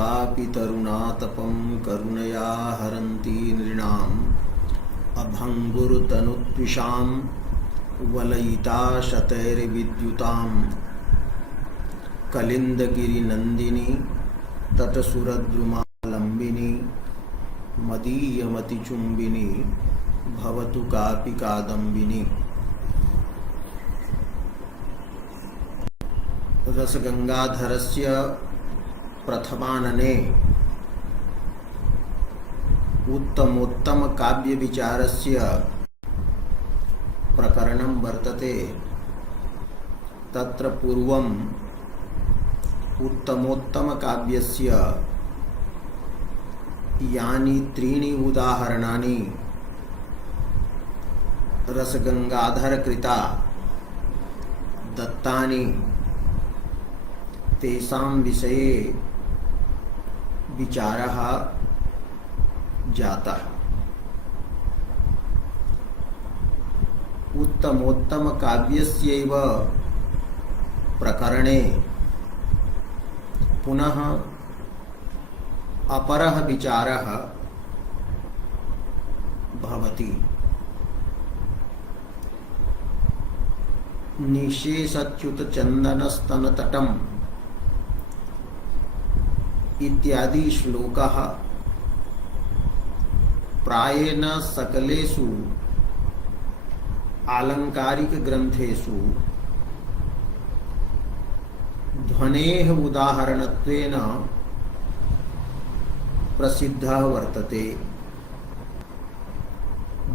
तथापि तरुणातपं करुणया हरन्ति नृणाम् अभङ्गुरतनुत्विषां वलयिता शतैर्विद्युतां कलिन्दगिरिनन्दिनी तटसुरद्रुमालम्बिनी मदीयमतिचुम्बिनी भवतु कापि कादम्बिनी। रसगंगाधरस्य प्रथमानने उत्तमोत्तम काव्य विचारस्य प्रकरणं वर्तते। तत्र पूर्वम् उत्तमोत्तम काव्यस्य यानि त्रीणि उदाहरणानि रसगंगाधरकृता दत्तानि तेषां विषये विचारः जातः। उत्तमोत्तम काव्यस्यैव प्रकरणे पुनः अपरः विचारः भवति। निशेषच्युतचन्दनस्तनतटम् इत्यादि श्लोकः प्रायेण सकलेषु आलंकारिक ग्रंथेषु ध्वनेः उदाहरणत्वेन प्रसिद्धः वर्तते।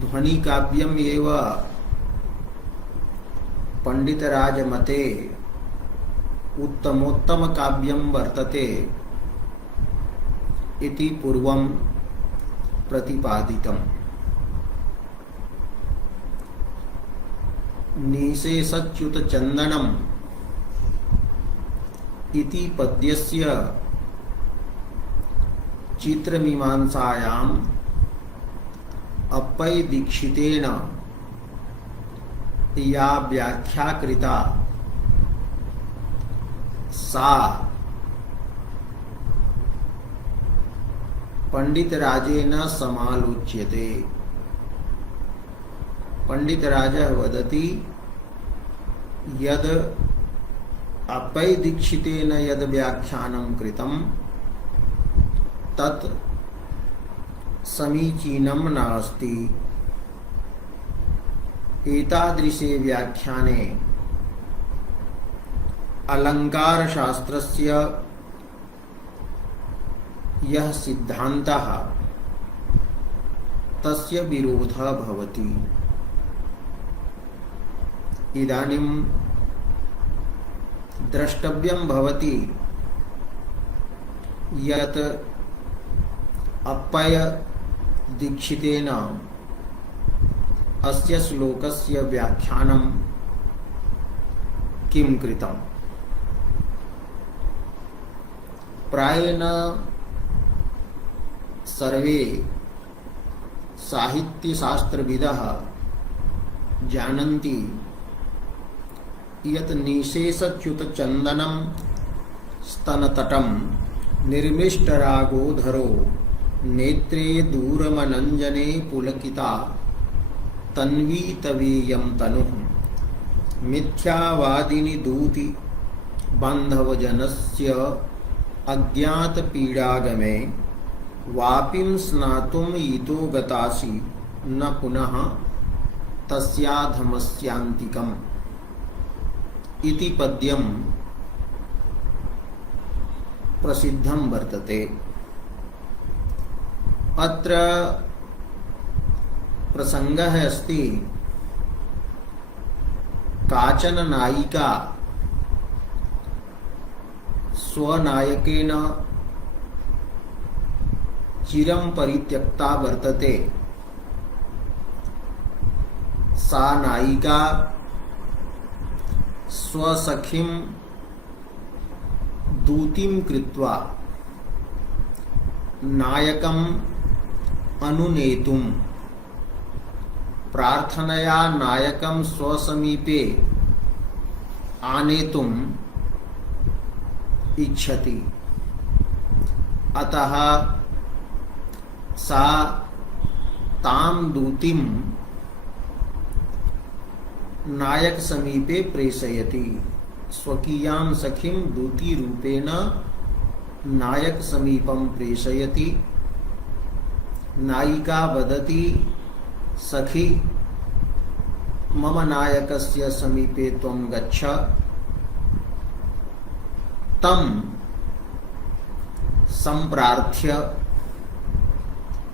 ध्वनिकाव्यम् एव पंडितराजमते उत्तमोत्तम काव्यं वर्तते इति पूर्वं प्रतिपादितम्। निशेषच्युतचन्दनम् इति पद्यस्य चित्रमीमांसायाम् अप्पै दीक्षितेन या व्याख्या कृता सा पंडितराजेन समालोच्यते। पंडितराजः वदति यद् अप्पै दीक्षितेन यद् व्याख्यानं कृतं तत् समीचीनं नास्ति। एतादृशे व्याख्याने अलंकारशास्त्रस्य यः सिद्धान्तः तस्य विरोधः भवति। इदानीं द्रष्टव्यं भवति यत् अप्पय दीक्षितेन अस्य श्लोकस्य व्याख्यानं किं कृतम्। प्रायेण सर्वे साहित्यशास्त्रविदः जानन्ति यत् निशेषच्युतचन्दनं स्तनतटं निर्मिष्टरागोधरो नेत्रे दूरमनञ्जने पुलकिता तन्वी तवेयं तनुः मिथ्यावादिनी दूति बान्धवजनस्य अज्ञात पीडागमे वापिं स्नातुं इतो गतासि न पुनः तस्याधमस्यान्तिकम् इति पद्यं प्रसिद्धं वर्तते। अत्र प्रसंगः अस्ति काचन नायिका स्वनायकेन चिरं परित्यक्ता वर्तते। सा नायिका स्वसखीं दूतीं कृत्वा नायकम् अनुनेतुं प्रार्थनया नायकं स्वसमीपे आनेतुम् इच्छति। अतः सा ताम दूतिम नायक समीपे प्रेषयति। स्वकीयां सखीं दूती रूपेण नायक समीपं प्रेषयति। नायिका वदति, सखी मम नायकस्य समीपे त्वं गच्छ। तं संप्रार्थ्य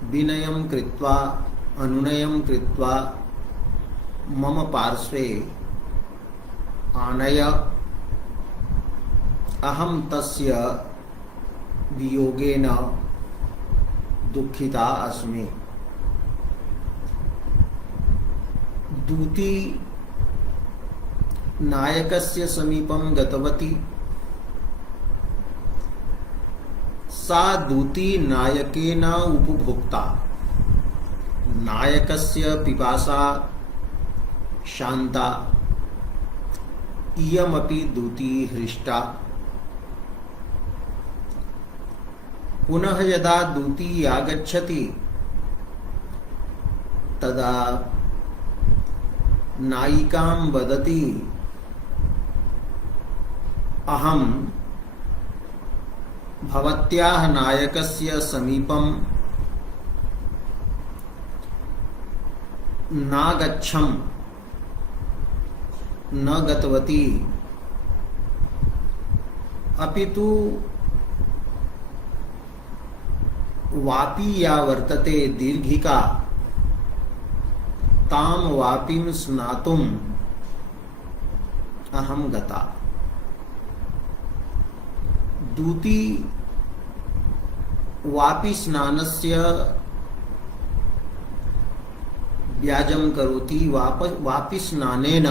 विनयं कृत्वा अनुनयं कृत्वा मम पार्श्वे आनय। अहं तस्य वियोगेन दुःखिता अस्मि। दूती नायकस्य समीपं गतवती। सा दूती नायकेन उपभोक्ता। नायकस्य पिपासा शांता। इयमपि दूती हृष्टा। पुनः यदा दूती आगच्छति तदा नायिकां वदति, अहं भवत्याः नायकस्य समीपं नागच्छम् न गतवती, अपितु वापी या वर्तते दीर्घिका ताम वापीं स्नातुम् अहं गता। दूती वापी स्नानस्य व्याजं करोति। वापी स्नानेन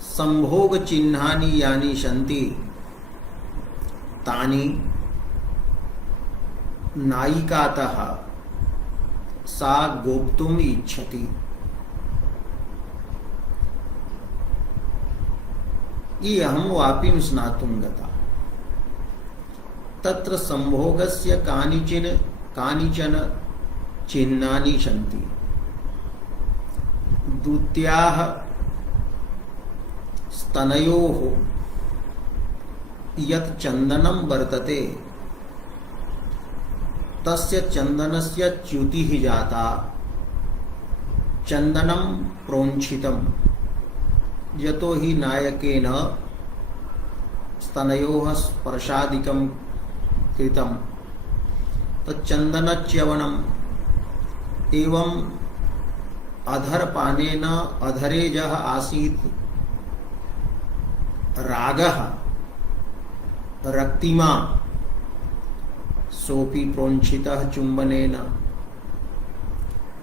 संभोग चिह्नानि यानि सन्ति तानि नायिकातः सा गोप्तुम् इच्छति। ये अहं वापीं स्नातुं गता। तत्र संभोगस्य कानिचन चिह्नानि सन्ति। दूत्याः स्तनयोः यत् चन्दनं वर्तते तस्य चन्दनस्य च्युतिः जाता। चन्दनं प्रोञ्छितं यतो हि नायकेन स्तनयोः स्पर्शादिकं कृतं। तच्चन्दनच्यवनम् एवं अधरपानेन अधरे यः आसीत् रागः रक्तिमा सोपि प्रोञ्छितः चुम्बनेन।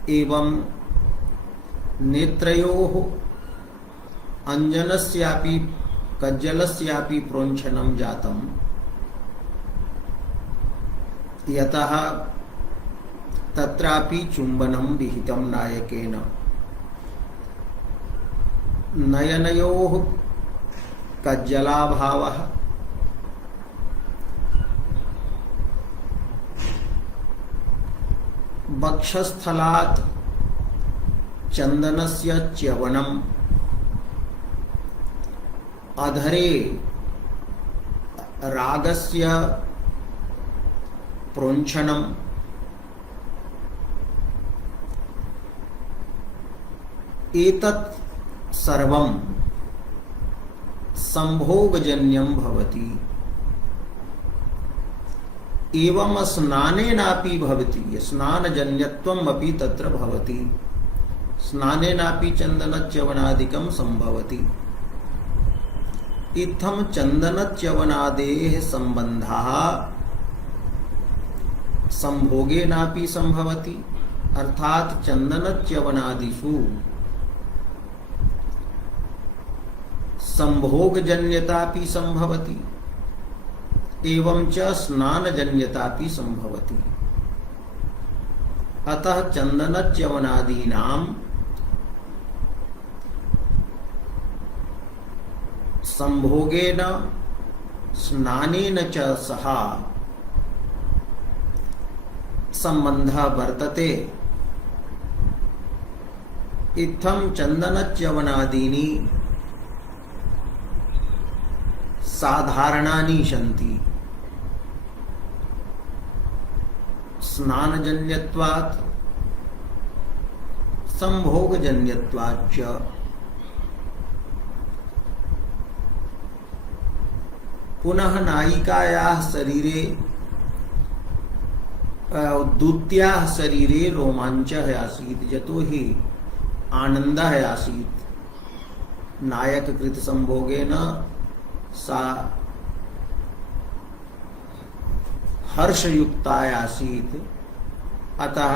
एवं नेत्रयोः अंजनस्यापि कज्जलस्यापि प्रोञ्छनं जातम्। यतः तत्रापि चुम्बनं विहितं नायकेन। नयनयोः कज्जलाभावः। वक्षस्थलात् चन्दनस्य च्यवनम्। अधरे रागस्य प्रोञ्छनम्। एतत् सर्वं संभोगजन्यं भवति। एवं स्नानेनापि भवति। स्नानजन्यत्वम् अपि तत्र भवति। स्नानेनापि चन्दनच्यवनादिकं संभवति। इत्थं चन्दनच्यवनादेः सम्बन्धः संभोगेनापि संभवति। अर्थात चन्दनच्यवनादिषु संभोगजन्यतापि संभवति एवं च स्नानजन्यतापि संभवति। अतः चन्दनच्यवनादीनां संभोगेन स्नानेन च सह संबंधः वर्तते। इत्थं चन्दनच्यवनादीनि साधारणानि सन्ति। स्नानजन्यत्वात् संभोगजन्यत्वाच्च। पुनः नायिकायाः शरीरे दूत्याः शरीरे रोमाञ्चः आसीत्, यतोहि आनन्दः आसीत्। नायककृत संभोगेन सा हर्षयुक्ता आसीत्, अतः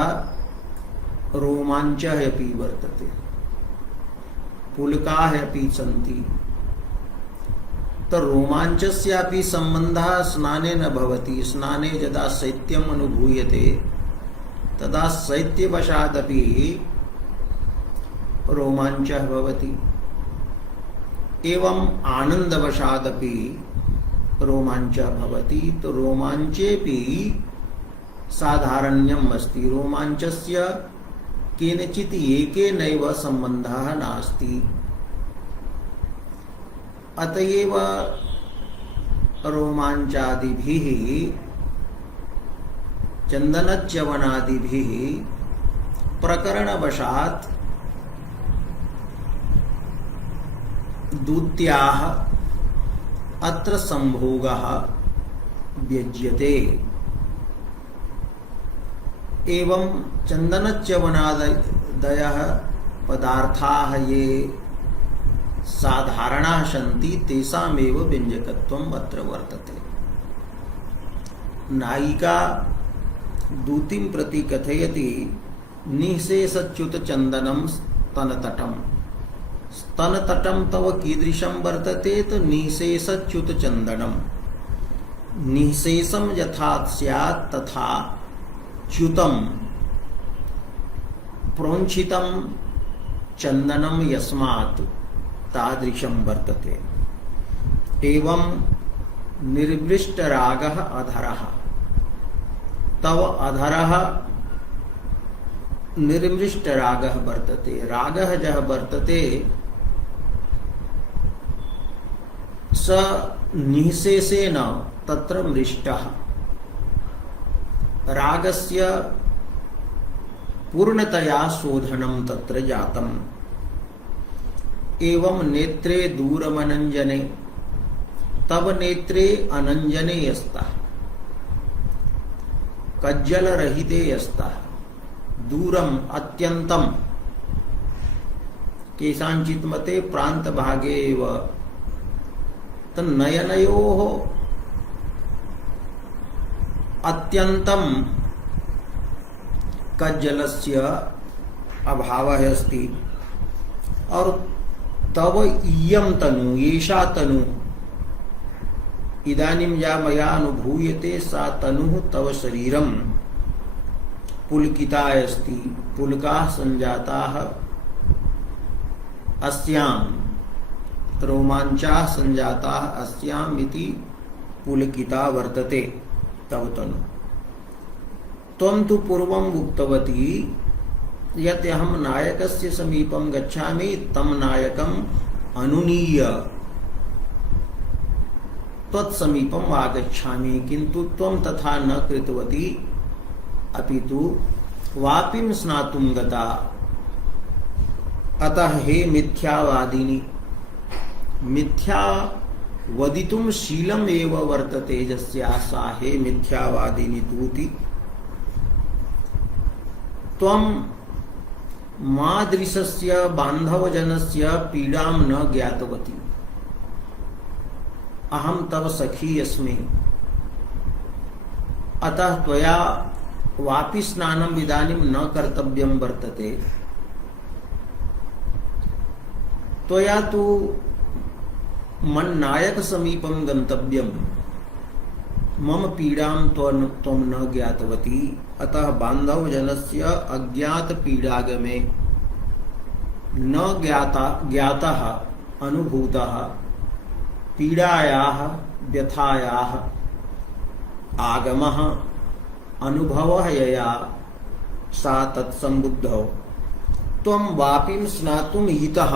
रोमाञ्चः अपि वर्तते। पुलकाः अपि सन्ति, तो रोमाञ्चस्यापि सम्बन्धः स्नाने न भवति। स्नाने यदा शैत्यम् अनुभूयते तदा शैत्यवशादपि रोमाञ्चः भवति, एवं आनन्दवशादपि रोमाञ्चः भवति। तो रोमाञ्चेऽपि साधारण्यम् अस्ति। रोमाञ्चस्य केनचित् एकेनैव सम्बन्धः नास्ति। अतएव रोमाञ्चादिभिः चन्दनच्यवनादिभिः प्रकरणवशात् दूत्याः अत्र संभोगः व्यज्यते। एवं चन्दनच्यवनादयः पदार्थाः ये साधारणाः सन्ति तेषामेव व्यञ्जकत्वम् अत्र वर्तते। नायिका दूतिं प्रति कथयति निःशेषच्युतचन्दनं स्तनतटम्। स्तनतटं तव कीदृशं वर्तते? तो निःशेषच्युतचन्दनं। निःशेषं यथा स्यात् तथा च्युतं प्रोञ्छितं चन्दनं यस्मात् तादृशं वर्तते। एवं निर्वृष्टरागः अधरः। तव अधरः निर्वृष्टरागः वर्तते। रागः यः वर्तते स निःशेषेण तत्र मृष्टः। रागस्य पूर्णतया शोधनं तत्र जातम्। एवं नेत्रे दूरमनंजने, तव नेत्रे अनंजने यस्तः, कज्जल रहिते यस्तः, दूरम अत्यंतम, केषाञ्चित् मते प्रांत भागे एव। तन्नयनयोः अत्यंतम कज्जलस्य अभावः अस्ति। और तव इयं तनु, एषा तनु, इदानीं या मया अनुभूयते सा तनुः तव शरीरं पुलकिता अस्ति। पुलकाः सञ्जाताः अस्यां, रोमाञ्चाः सञ्जाताः अस्याम् इति पुलकिता वर्तते तव तनु। त्वं तु पूर्वम् उक्तवती यत् अहं नायकस्य समीपं गच्छामि, तं नायकम् अनुनीय त्वत्समीपम् आगच्छामि, किन्तु त्वं तथा न कृतवती, अपितु वापिं स्नातुं गता। अतः हे मिथ्यावादिनी, मिथ्या वदितुं शीलम् एव वर्तते यस्याः सा हे मिथ्यावादिनी दूति। त्वं मादृशस्य बान्धवजनस्य पीडां न ज्ञातवती। अहं तव सखी अस्मि, अतः त्वया वापि स्नानम् इदानीं न कर्तव्यं वर्तते। त्वया तु मन्नायक समीपं गन्तव्यम्, मम पीडां त्वं न ज्ञातवती। अतः बान्धवजनस्य अज्ञात पीडागमे न ज्ञातः अनुभूतः पीडायाः व्यथायाः आगमः अनुभवः यया सा तत्सम्बुद्धौ त्वं वापिं स्नातुम् इतः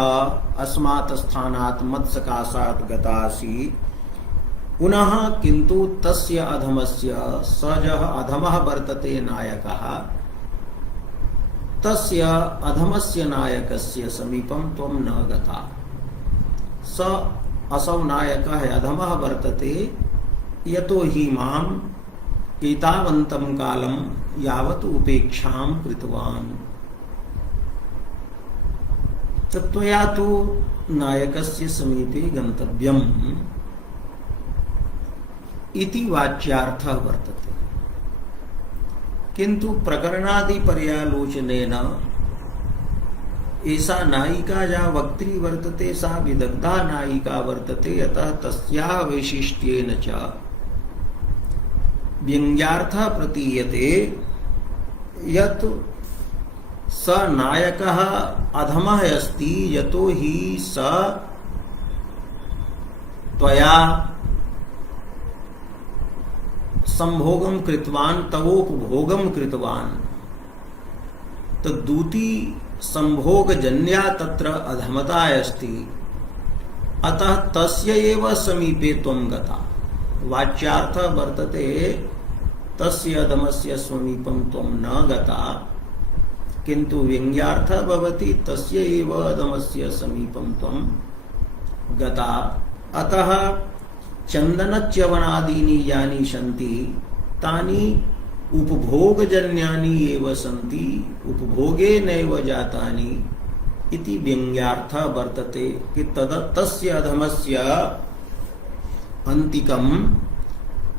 अस्मात् स्थानात् मत्सकाशात् गतासि पुनः किन्तु तस्य अधमस्य स यः अधमः वर्तते नायकः तस्य अधमस्य नायकस्य समीपं त्वं न गता। स असौ नायकः अधमः वर्तते यतो हि माम् एतावन्तं कालं यावत् उपेक्षां कृतवान्। त्वया तु नायकस्य समीपे गन्तव्यम् इति वाच्यार्थः वर्तते। किंतु प्रकरणादि पर्यालोचनेन एषा नायिका या वक्त्री वर्तते सा विदग्धा नायिका वर्तते। अतः तस्याः वैशिष्ट्येन च व्यङ्ग्यार्थः प्रतीयते यत् स नायकः अधमः अस्ति यतो हि स त्वया संभोगं कृतवान् तवोपभोगं कृतवान् तद्दूती संभोगजन्या तत्र अधमता अस्ति। अतः तस्य एव समीपे त्वं गता। वाच्यार्थः वर्तते तस्य अधमस्य समीपं त्वं न गता किन्तु व्यङ्ग्यार्थः भवति तस्य एव अधमस्य समीपं त्वं गता। अतः चन्दनच्यवनादीनि यानि सन्ति तानि उपभोगजन्यानि एव सन्ति उपभोगेनैव जातानि इति व्यङ्ग्यार्थः वर्तते कि तस्य अधमस्य अन्तिकं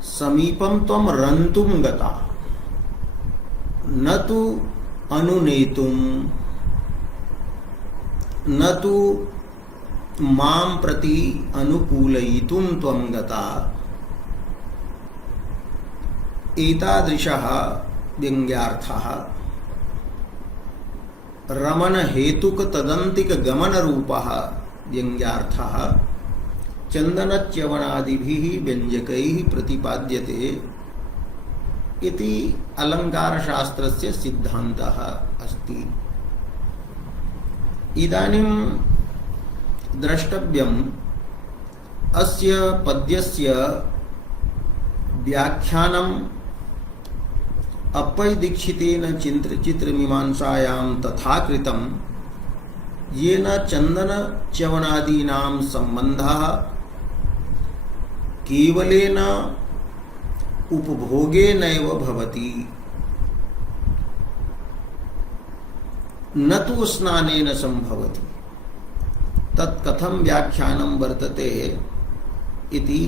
समीपं त्वं रन्तुं गता न तु अनुनेतुं न तु मां प्रति अनुकूलयितुं त्वं गता। एतादृशः व्यङ्ग्यार्थः रमण हेतुक तदन्तिक गमन रूपः व्यङ्ग्यार्थः चन्दनच्यवनादिभिः व्यञ्जकैः प्रतिपाद्यते इति अलङ्कारशास्त्रस्य सिद्धान्तः अस्ति। इदानीं द्रष्टव्यम् अस्य पद्यस्य व्याख्यानम् अप्पय्य दीक्षितेन चित्रमीमांसायां तथा कृतं येन चन्दनच्यवनादीनां सम्बन्धः केवलेन उपभोगेनैव भवति न तु स्नानेन सम्भवति। तत्कथं व्याख्यानं वर्तते इति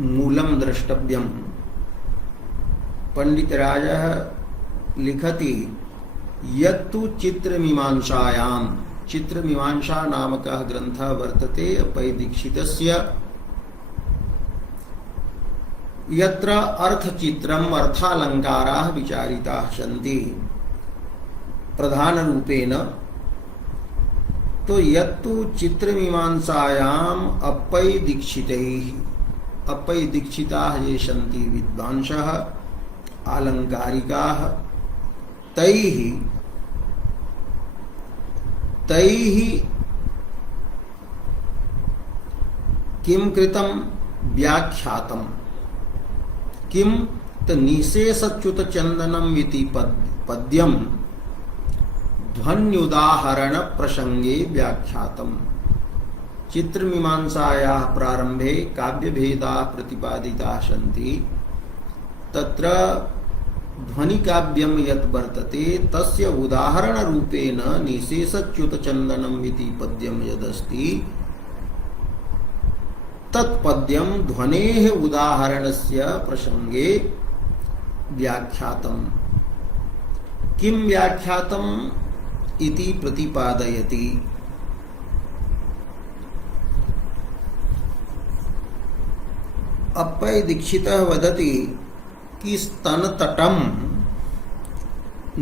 मूलं द्रष्टव्यम्। पंडितराजः लिखति यत्तु चित्रमीमांसायां चित्रमीमांसा नामकः ग्रन्थः वर्तते अप्पय्य दीक्षितस्य यत्र अर्थचित्रम् अर्थालङ्काराः विचारिताः सन्ति प्रधानरूपेण। तो यत्तु चित्रमीमांसायाम् अप्पय्य दीक्षिताः ये सन्ति विद्वांसः आलंकारिकाः तैः किं कृतं व्याख्यातं किं निशेषच्युत चन्दनम् इति पद्यं ध्वन्युदाहरण प्रसंगे व्याख्यातम्। चित्रमीमांसायाः प्रारंभे काव्यभेदाः प्रतिपादिताः सन्ति। तत्र ध्वनिकाव्यं यत् वर्तते तस्य उदाहरणरूपेण निशेषच्युत चन्दनम् इति पद्यं यदस्ति तत्पद्यं ध्वनेः उदाहरणस्य प्रसंगे व्याख्यातम्। किं व्याख्यातम् इति प्रतिपादयति। अप्पय्य दीक्षितः वदति कि स्तनतटं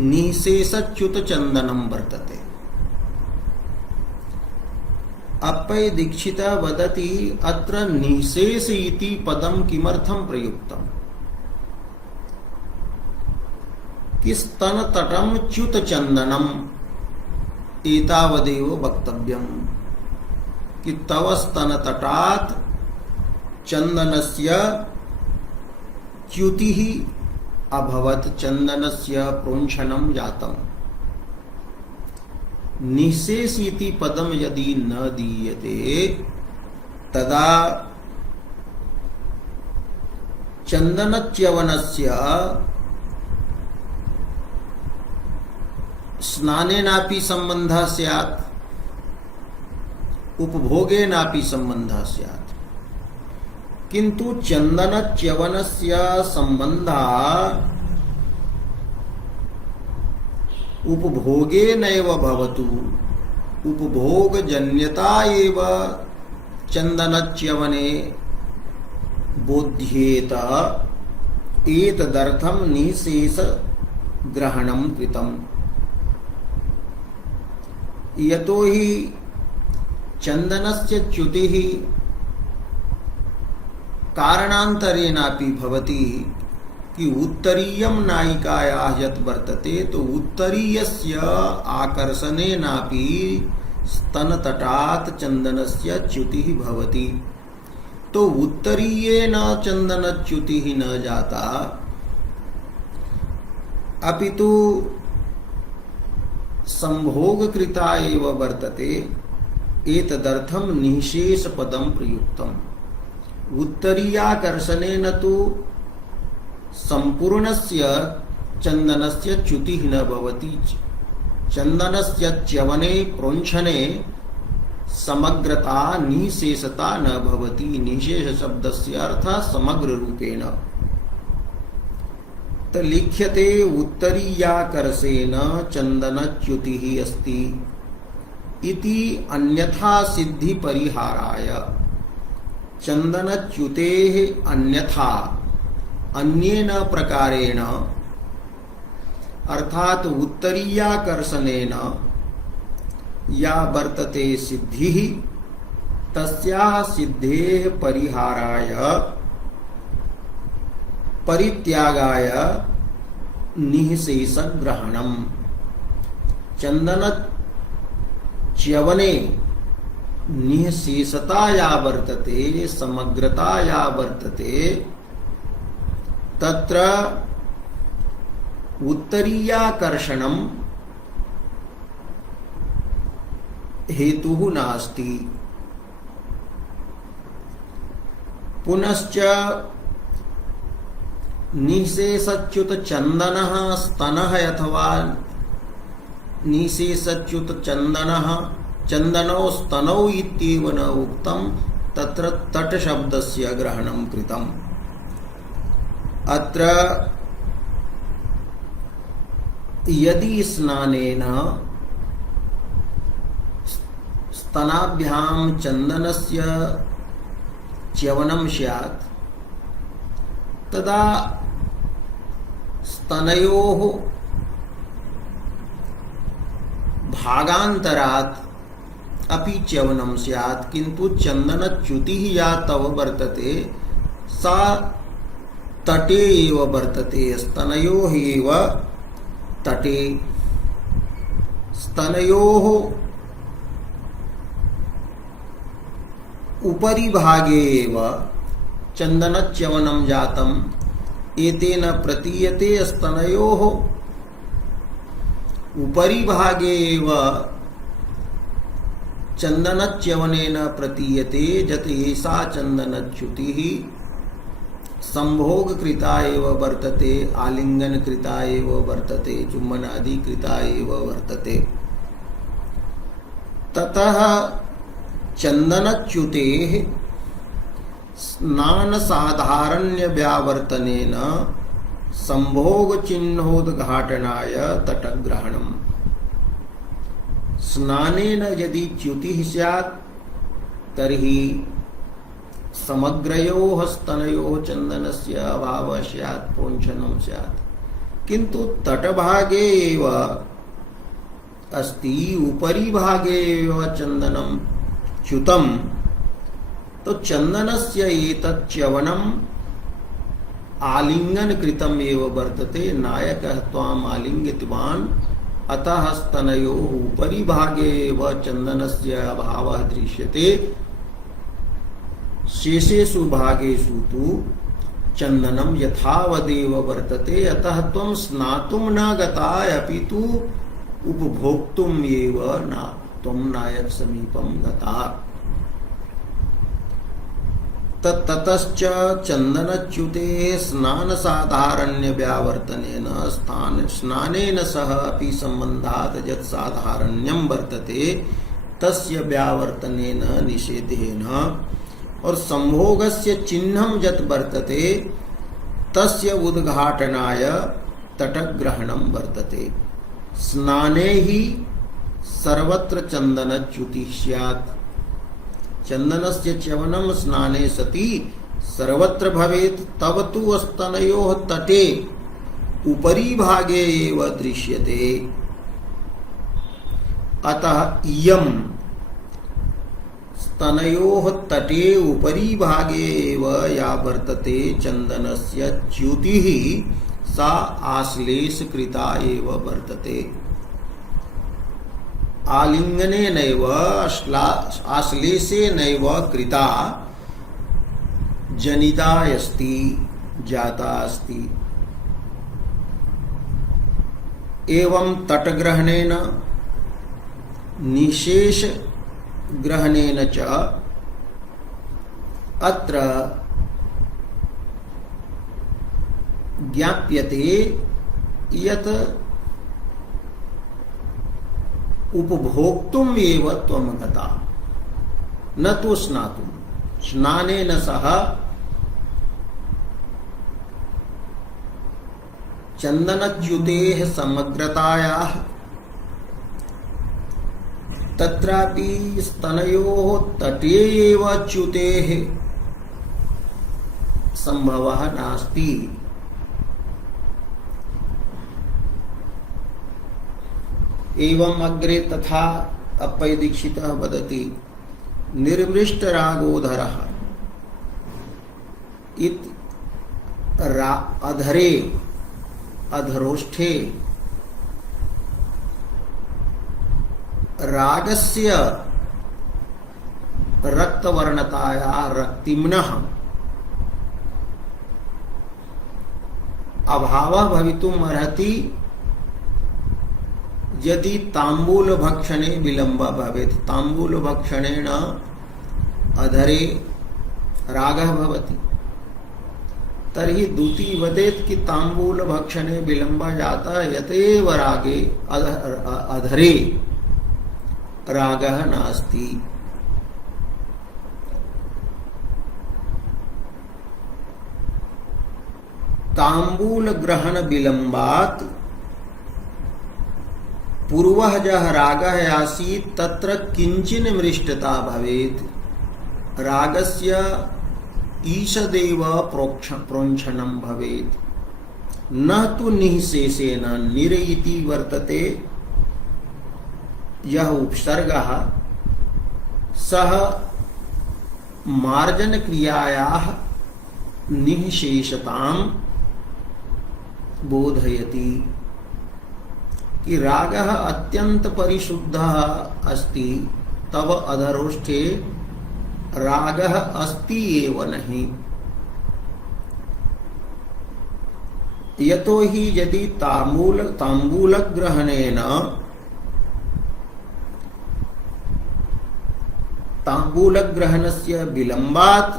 निशेषच्युत चन्दनं वर्तते। अप्पय दीक्षित वदति अत्र निःशेष इति पदम किमर्थम प्रयुक्तम कि स्तन तटम च्युत चंदनम एतावदेव वक्तव्यम कि तव स्तन तटात् चंदनस्य च्युतिः अभवत्, चंदनस्य प्रोंछनं जातम्। निःशेषीति पदम यदि न दीयते तदा चंदनच्यवनस्य स्नानेनापि संबंधः स्यात्, उपभोगेनापि संबंधः स्यात्, किंतु चंदनच्यवनस्य संबंधः उपभोगेनैव भवतु, उपभोगजन्यता एव चंदनच्यवने बोध्येत, एतदर्थं निःशेष ग्रहणं कृतम्। यतो हि चंदनस्य च्युतिः कारणांतरेणापि भवति कि उत्तरीयं नायिकायाः यत् वर्तते तो उत्तरीयस्य आकर्षणेनापि स्तनतटात् चंदनस्य च्युतिः भवति। तो उत्तरीयेन चंदनच्युतिः न जाता अपितु संभोगकृता एव वर्तते, एतदर्थं निःशेष पदं प्रयुक्तम्। उत्तरीयाकर्षणेन तु संपूर्णस्य चंदनस्य च्युतिः न भवति, चंदनस्य च्यवने प्रोंछने समग्रता निःशेषता न भवति। निःशेष शब्दस्य अर्थः समग्र रूपेण। तो लिख्यते उत्तरीयाकर्षेण चंदनच्युतिः अस्ति इति अन्यथा सिद्धि परिहाराय। चंदनच्युतेः अन्यथा अन्येन प्रकारेण अर्थात उत्तरीयाकर्षणेन या वर्तते सिद्धिः तस्याः सिद्धेः परिहाराय परित्यागाय निःशेष ग्रहणम्। चंदन च्यवने निःशेषता या वर्तते, समग्रता या वर्तते, तत्र उत्तरीयाकर्षणम् हेतुः नास्ति। पुनश्च निःशेषच्युत चंदनः स्तनः अथवा निःशेषच्युत चंदनः चंदनौ स्तनौ इत्येव न उक्तं, तत्र तट शब्दस्य ग्रहणं कृतम्। अत्र यदि स्नानेन स्तनाभ्यां चंदनस्य च्यवनं स्यात् तदा स्तनयोः भागान्तरात् अपि च्यवनं स्यात्, किन्तु चंदनच्युतिः या तव वर्तते सा तटे एव वर्तते, स्तनयोः एव तटे। स्तनयोः उपरि भागे एव चंदनच्यवनं जातम्, एतेन प्रतीयते स्तनयोः उपरि भागे एव चंदनच्यवनेन प्रतीयते, यत् एषा चंदनच्युतिः संभोगकृता एव वर्तते, आलिंगनकृता एव वर्तते, चुम्बनादिकृता एव वर्तते। ततः चंदनच्युतेः स्नानसाधारण्य व्यावर्तनेन संभोगचिह्नोद्घाटनाय तटग्रहणम्। स्नानेन यदि च्युतिः स्यात् तर्हि समग्रयोः स्तनयोः चंदनस्य अभावः स्यात्, प्रोंछनं स्यात्, किन्तु तटभागे एव अस्ति, उपरि भागे एव चंदनं च्युतम, तो चंदनस्य एतत् च्यवनम आलिंगन कृतम एव वर्तते, नायकः त्वाम आलिंगितवान्, अतः स्तनयोः उपरि भागे एव चंदनस्य अभावः दृश्यते, शेषेषु भागेषु तु चंदनम यथावदेव वर्तते, अतः त्वं स्नातुं न गता अपितु उपभोक्तुम एव न त्वं नायक समीपं गता। ततश्च चंदनच्युते स्नान साधारण्य व्यावर्तनेन स्नानेन सह अपि संबंधात् यत् साधारण्यं वर्तते तस्य व्यावर्तनेन निषेधेन, और संभोगस्य चिह्नं यत् वर्तते तस्य उद्घाटनाय तटग्रहणं वर्तते। स्नाने ही सर्वत्र चंदनच्युतिः स्यात्, चंदनस्य च्यवनं स्नाने सति सर्वत्र भवेत्, तव तु स्तनयोः तटे उपरि भागे एव दृश्यते। अतः इयं स्तनयोः तटे उपरि भागे एव या वर्तते चंदनस्य च्युतिः सा आश्लेषकृता एव वर्तते। आलिंगनेनैव आश्लेषेनैव कृता जनिता अस्ति, जाता अस्ति। एवं तटग्रहणेन निशेष ग्रहणेन च अत्र ज्ञाप्यते यत् उपभोक्तुम एव त्वं गता, न तो स्नातुम। स्नानेन सह चंदनच्युतेः समग्रतायाः तत्रापि स्तनयोः तटे एव च्युतेः संभवः नास्ति। एवं अग्रे तथा अप्पय दीक्षितः वदति, निर्मृष्ट रागोधरः इत अधरे अधरोष्ठे रागस्य रक्तवर्णताया रक्तिम्नः अभावः भवितुम् अर्हति यदि तांबूल भक्षणे विलंब भवेत्। तांबूल भक्षणेन अधरे रागः भवति, तर्हि दूती वदेत् कि तांबूल भक्षणे विलंब जाता यतेव रागे अधरे रागः नास्ति। तांबूल ग्रहण विलंबात् पूर्वः जः रागः आसीत् तत्र किंचिन मृष्टता भवेत्। रागस्य ईषदेव प्रोक्षणं भवेत्, न तु निःशेषेण। निर इति वर्तते यः उपसर्गः, सः मार्जन क्रियायाः निःशेषतां बोधयति कि रागः अत्यंत परिशुद्धः अस्ति, तव अधरोष्ठे रागः अस्ति एव नहीं। यतो हि यदि तांबूलग्रहणेन तांबूलग्रहणस्य विलंबात्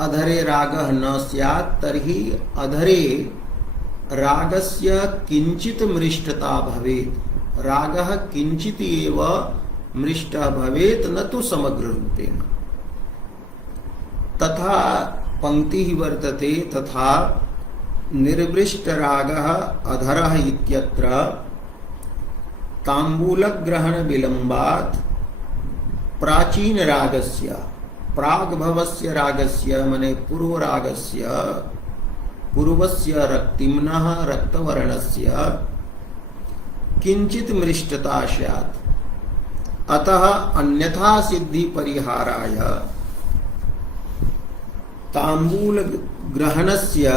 अधरे रागः न स्यात्, तर्हि अधरे रागस्य किंचित मृष्टता भवेत्। रागः किंचित एव मृष्टः भवेत्, न तो समग्र रूपेण। तथा पंक्तिः वर्तते, तथा निर्वृष्ट रागः अधरः इत्यत्र तांबूलग्रहण विलंबात् प्राचीन रागस्य प्राग्भवस्य रागस्य मने पूर्वस्य रक्तिम्नः रक्तवर्णस्य किंचित मृष्टता स्यात्। अतः अन्यथा सिद्धि परिहाराय तांबूल ग्रहणस्य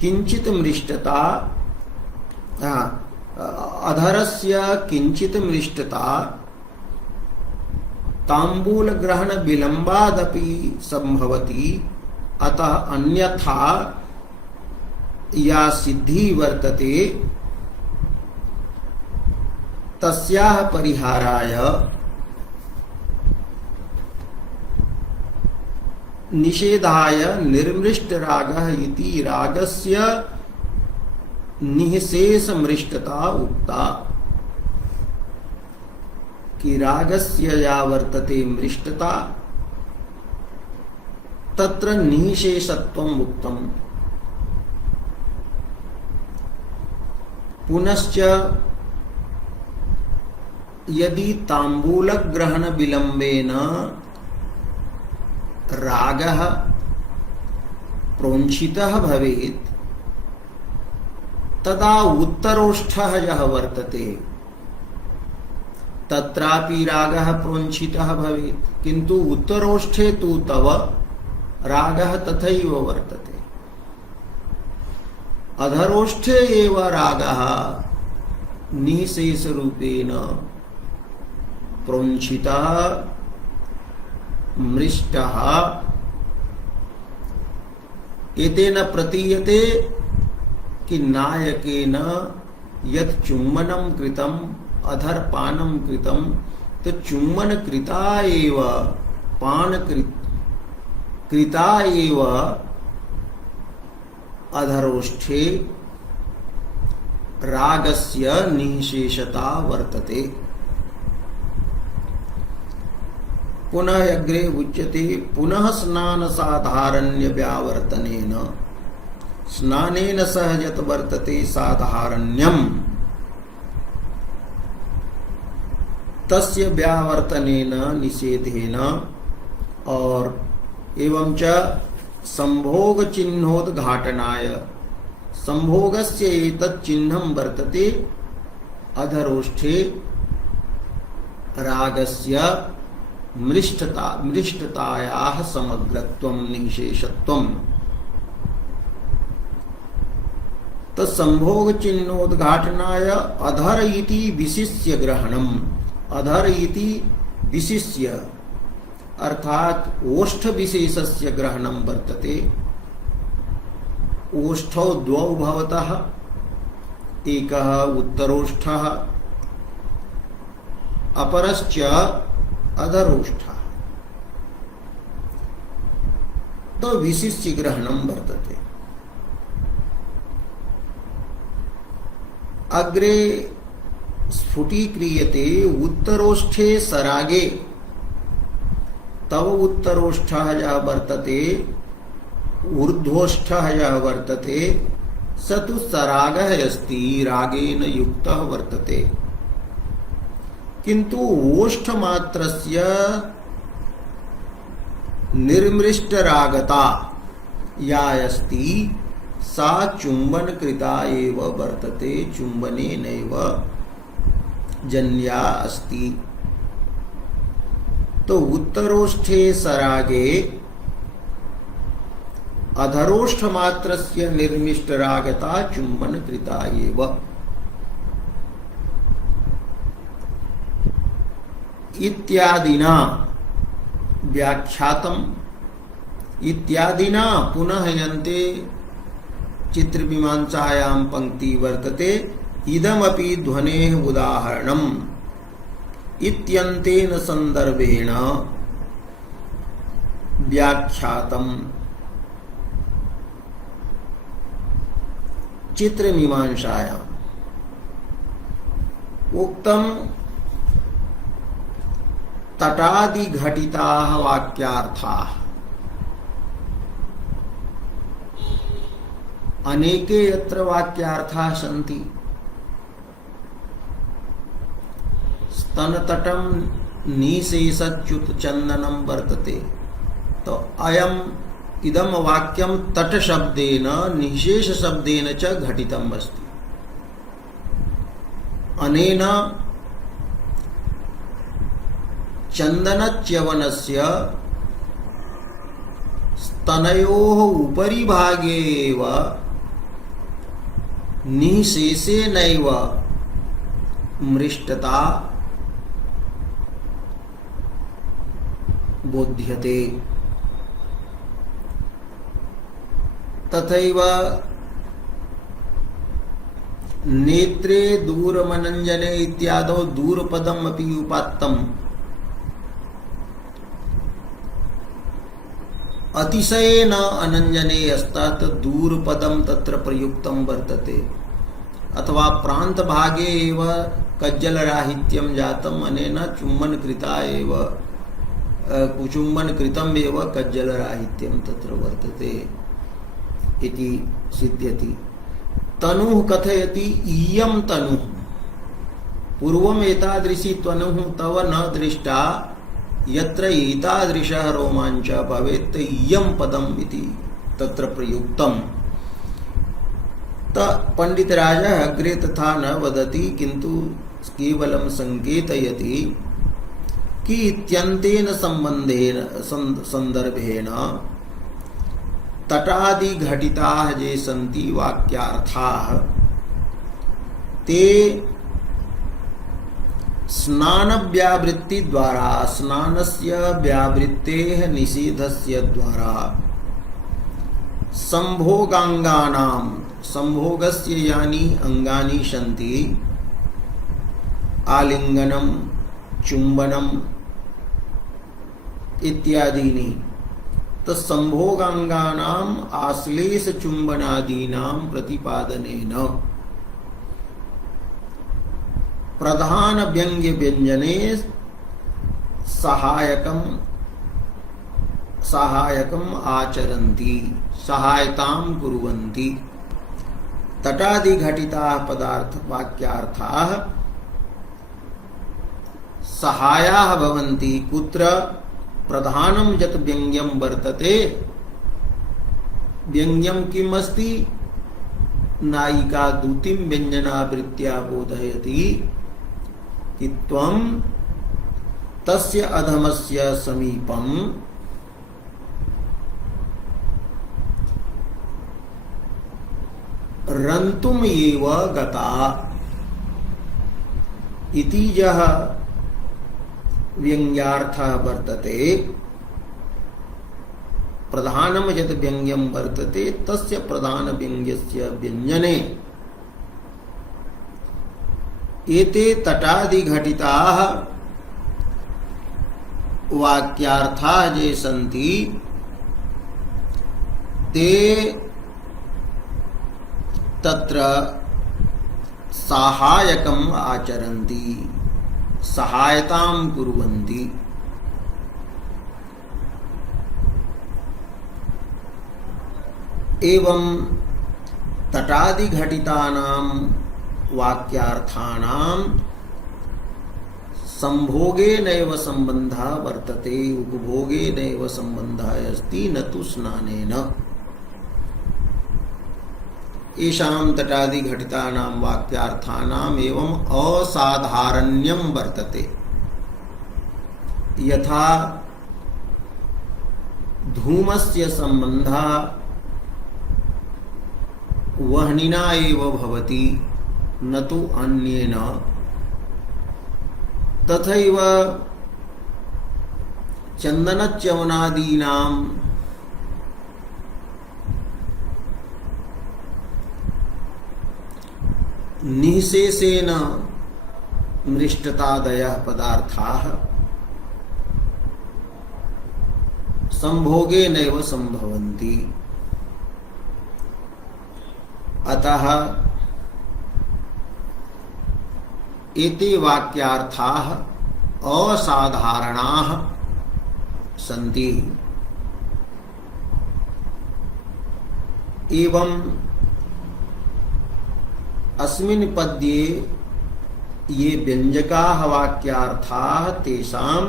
किंचित मृष्टता अधरस्य किंचित मृष्टता तांबूल ग्रहण विलंबादपि संभवति। अतः अन्यथा या सिद्धि वर्तते तस्याः परिहाराय निषेधाय निर्मृष्ट रागः इति रागस्य निःशेष मृष्टता उक्ता। कि रागस्य या वर्तते मृष्टता तत्र निःशेषत्वम् उक्तम्। पुनश्च यदि तांबूल ग्रहण विलंबेन रागः प्रोञ्छितः भवेत् तदा उत्तरोष्ठः यः वर्तते तत्रापि रागः प्रोञ्छितः भवेत्, किन्तु उत्तरोष्ठे तु तव रागः तथैव वर्तते। अधरोष्ठे एव रागः निःशेषरूपेण प्रोञ्छितः मृष्टः। एतेन प्रतीयते कि नायकेन यत् चुम्बनं कृतं अधरपानं कृतं तो चुम्बन कृता एव पान कृता एव अधरोष्ठे रागस्य निःशेषता वर्तते। पुनः अग्रे उच्यते पुनः स्नान साधारण्य व्यावर्तनेन स्नानेन सह यत् वर्तते साधारण्यम् तस्य व्यावर्तनेन निषेधेन और एवं च संभोग चिन्होद्घाटनाय संभोगस्य एतत् चिह्नं वर्तते अधरोष्ठे रागस्य मृष्टतायाः समग्रत्वं निःशेषत्वम्। तत्संभोग चिन्होद्घाटनाय अधर इति विशिष्य ग्रहणम्। अधर इति विशिष्य अर्थात ओष्ठ विशेषस्य ग्रहणं वर्तते। ओष्ठौ द्वौ भवतः, एकः उत्तरोष्ठः अपरश्च अधरोष्ठः। तो विशिष्य ग्रहणं वर्तते। अग्रे स्फुटीक्रियते उत्तरोष्ठे सरागे तव उत्तरोष्ठः यः वर्तते ऊर्ध्वोष्ठः यः वर्तते स तु सरागः अस्ति, रागेन युक्तः वर्तते। किन्तु ओष्ठमात्रस्य निर्मृष्ट रागता या अस्ति सा चुम्बन कृता एव वर्तते, चुम्बनेनैव जन्या अस्ति। तो उत्तरोष्ठे सरागे अधरोष्ठ मात्रस्य निर्मिष्ट रागता चुम्बन कृता एव। इत्यादिना व्याख्यातम्। इत्यादिना पुनः यन्ते चित्रमीमांसायां पंक्ति वर्तते इदमपि ध्वनेः उदाहरणम् इत्यन्तेन संदर्भेण व्याख्यातम्। चित्रमीमांसायाम् उक्तम् तटादि घटिताः वाक्यार्थाः अनेके यत्र वाक्यार्थाः सन्ति। स्तनतटं निशेषच्युत चंदनम वर्तते। तो अयम इदम वाक्यम तट शब्देन निशेष शब्देन च घटितम् अस्ति। अनेन चन्दनच्यवनस्य स्तनयोः उपरि भागे एव निःशेषेनैव मृष्टता बोध्यते। तथैव नेत्रे दूरमनंजने इत्यादौ दूरपदम् अपि उपात्तम्। अतिशयेन अनंजने अस्तात् दूरपदं तत्र प्रयुक्तं वर्तते। अथवा प्रान्तभागे एव कज्जलराहित्यं जातम्, अनेन चुम्बनकृता एव कुचुम्बनकृतम् एव कज्जलराहित्यं तत्र वर्तते इति सिद्ध्यति। तनुः कथयति इयं तनुः पूर्वम् एतादृशी तनुः तव न दृष्टा यत्र एतादृशः रोमाञ्चः भवेत् इयं पदम् इति तत्र प्रयुक्तम्। पंडितराजः अग्रे तथा न वदति, किन्तु केवलं संकेतयति कि इत्यन्तेन संबंधेन संदर्भेण तटादि घटिताः ये सन्ति वाक्यार्थाः ते स्नान व्यावृत्ति द्वारा स्नानस्य व्यावृत्तेः निषेधस्य द्वारा संभोगांगानां संभोगस्य यानि अंगानि सन्ति आलिंगनम चुंबनम इत्यादीनि तत्संभोगांगानाम् आश्लेष चुंबनादीनां प्रतिपादनेन प्रधान व्यंग्य व्यंजने सहायकम् आचरन्ति सहायतां कुर्वन्ति। तटादि घटिताः पदार्थ वाक्यार्थाः सहायाः भवन्ति। कुत्र प्रधानं यत् व्यंग्यं वर्तते, व्यंग्यं किम् अस्ति? नायिका दूतिं व्यञ्जनावृत्त्या बोधयति कि त्वं तस्य अधमस्य समीपं रन्तुम् एव गता इति यः व्यंग्यार्थः वर्तते, प्रधानं यत् व्यंग्यं वर्तते तस्य प्रधान व्यंग्यस्य व्यञ्जने एते तटादि घटिताः वाक्यार्थाः ये सन्ति ते तत्र सहायकम् आचरन्ति सहायतां कुर्वन्ति। एवं तटादि घटितानां वाक्यार्थानां संभोगे नैव संबंधः वर्तते, उपभोगे नैव संबंधः अस्ति, न तु स्नानेन। येषां तटादि घटितानां वाक्यार्थानाम् एवं असाधारण्यं वर्तते। यथा धूमस्य संबंधः वह्निना एव भवति, न तु अन्येन। तथैव चन्दनच्यवनादीनां निःशेषेण मृष्टतादयः पदार्थाः संभोगे नैव संभवन्ति। अतः एते वाक्यार्थाः असाधारणाः सन्ति। एवं अस्मिन् पद्ये ये व्यंजकाः वाक्यार्थाः तेषाम्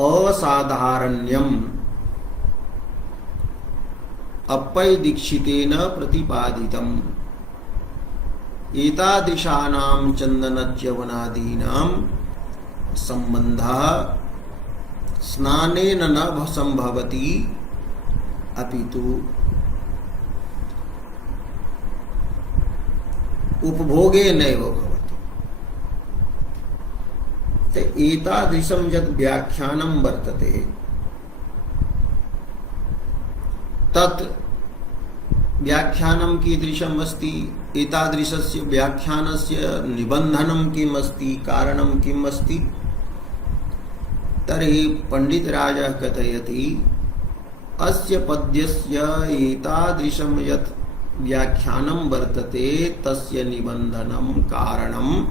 असाधारण्यम् अप्पय दीक्षितेन प्रतिपादितम्। एतादृशानां चन्दनच्यवनादीनां संबंधः स्नानेन न संभवति अपितु उपभोगे नैव भवति। ते एतादृशं यद् व्याख्यानं वर्तते तत् व्याख्यानं कीदृशम् अस्ति, एतादृशस्य व्याख्यानस्य निबन्धनं किम् अस्ति, कारणं किम् अस्ति। तर्हि पंडितराजः कथयति अस्य पद्यस्य एतादृशं यत् व्याख्यानं वर्तते तस्य निबन्धनं कारणम्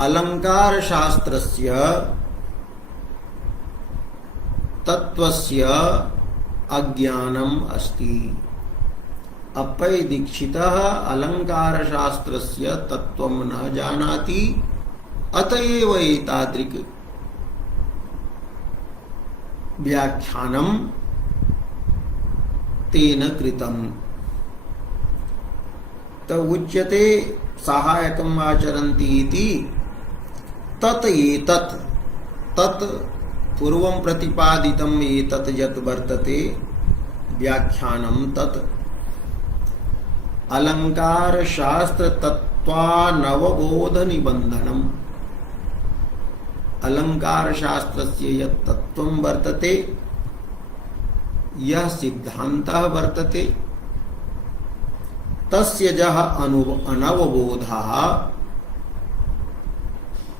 अलंकार शास्त्रस्य तत्त्वस्य अज्ञानम् अस्ति। अप्पय दीक्षितः अलंकार शास्त्रस्य तत्त्वं न जानाति, अतएव एतादृक् व्याख्यानं तेन कृतम्। त उच्यते सहायकम् आचरन्ति इति तत् एतत् तत् पूर्वं प्रतिपादितम् एतत् यत् वर्तते व्याख्यानं तत् अलंकार शास्त्र तत्त्वानवबोध निबन्धनम्। अलंकार शास्त्रस्य यत् तत्त्वं वर्तते, यह सिद्धान्तः वर्तते, तस्य यः अनवबोधः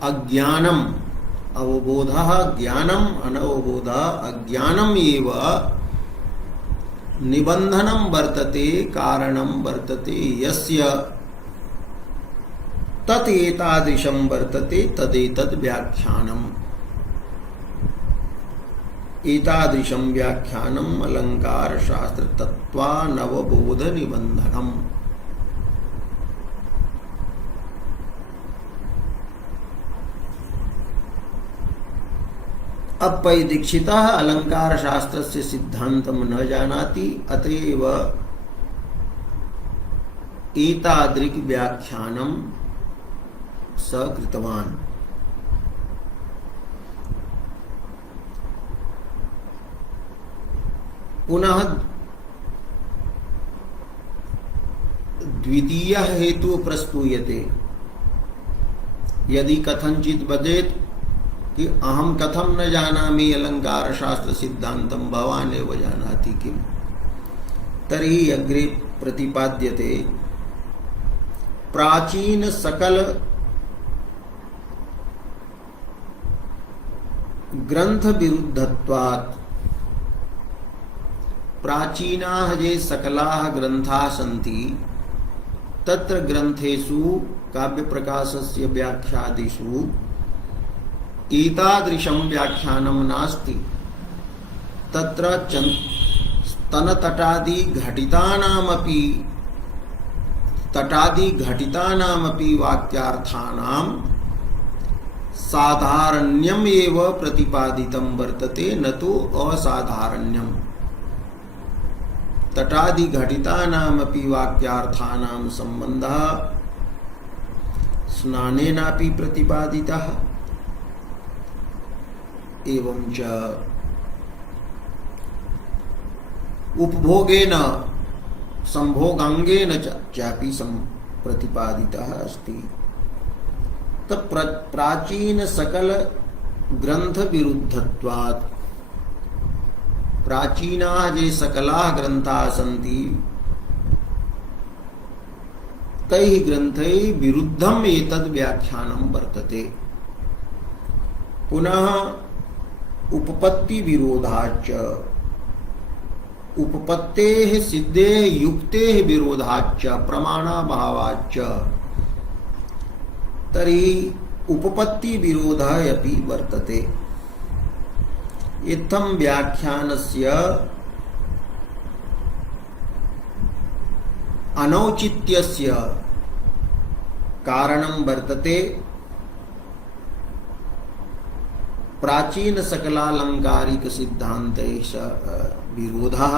अज्ञानम्, अवबोधः ज्ञानम्, अनवबोधः अज्ञानम् एव निबन्धनं वर्तते, कारणं वर्तते। यस्य तत् एतादृशं वर्तते तदेतद् व्याख्यानम्। एतादृशं व्याख्यानम् अलंकार शास्त्र तत्त्वानवबोध निबन्धनम्। अप्पय दीक्षितः अलंकार शास्त्रस्य सिद्धान्तं न जानाति, अतएव एतादृक् व्याख्यानं स कृतवान्। पुनः द्वितीयः हेतु प्रस्तूयते। यदि कथंचित् वदेत् कि अहम कथम न जानामि अलंकार शास्त्र सिद्धांतं भवान् एव जानाति किम्, तर्हि अग्रे प्रतिपाद्यते प्राचीन सकल ग्रंथ विरुद्धत्वात्। प्राचीनाः ये सकलाः ग्रंथाः सन्ति तत्र ग्रंथेषु काव्य प्रकाशस्य व्याख्यादिषु एतादृशं व्याख्यानं नास्ति। तत्र स्तनतटादि घटितानामपि वाक्यार्थानां साधारण्यम् एव प्रतिपादितं वर्तते, न तु असाधारण्यम्। तटादि घटितानामपि वाक्यार्थानां सम्बन्धः स्नानेनापि प्रतिपादितः, एवंच उपभोगेन संभोगांगेन चापि प्रतिपादितः अस्ति। प्राचीन सकल ग्रंथ विरुद्धत्वात्। प्राचीनाः ये सकलाः ग्रंथाः सन्ति तैः ग्रन्थैः विरुद्धम् एतद् व्याख्यानं वर्तते। पुनः उपपत्ति विरोधाच्च, उपपत्तेः सिद्धेः युक्तेः विरोधाच्च प्रमाणाभावाच्च। तर्हि उपपत्ति विरोधः अपि वर्तते। इत्थं व्याख्यानस्य अनौचित्यस्य कारणं वर्तते प्राचीन सकलालंकारिक सिद्धान्तैः विरोधः